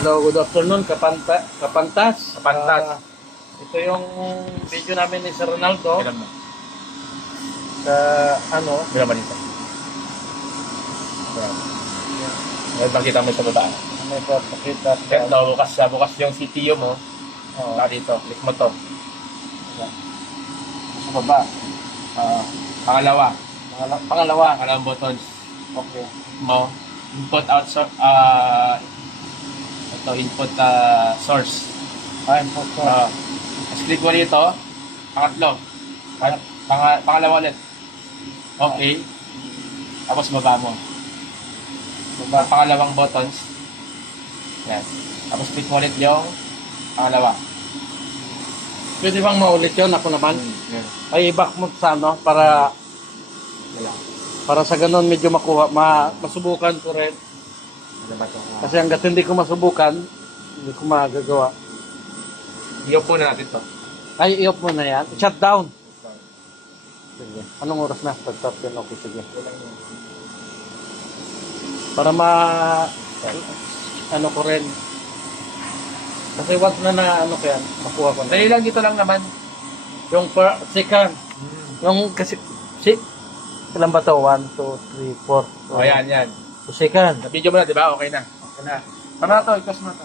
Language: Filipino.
Hello, good afternoon, Kapantas. Kapantas. Ito yung video namin ni Sir Ronaldo Ilan mo? sa ano, Ilan ba dito? Ngayon makita mo sa baba. may papakita Kaya bukas yung CPU mo. oh, Dito, click mo to. sa baba. Pangalawa. Pangalawa. Pangalawang buttons Okay. mo. Input out ito, input source. Input ko. Tapos click mo dito. Pangatlo. Pangalawa ulit. Okay. Tapos baba mo. Baba. Pangalawang buttons. Yan. Tapos click mo ulit yung pangalawa. Pwede bang maulit yun? Ako naman. Yan. Ay, i-back mo sa ano, para sa ganun medyo makuha, masubukan ko rin. Ano ba ito? Kasi hanggat hindi ko masubukan, hindi ko magagawa. I-off na natin to. Ay, i-off mo na yan. Shut down. Sige. Anong oras na? Pag-top yun, okay, sige. Para ano ko rin. Kasi once na ano ko yan, makuha ko na. Dali lang, dito lang naman. Yung second. Yung kasi, ilan ba ito? 1, 2, 3, 4. O yan. So second. Sa video mo na, di ba? Okay na. Okay na. Tama na to, ikas mo na to.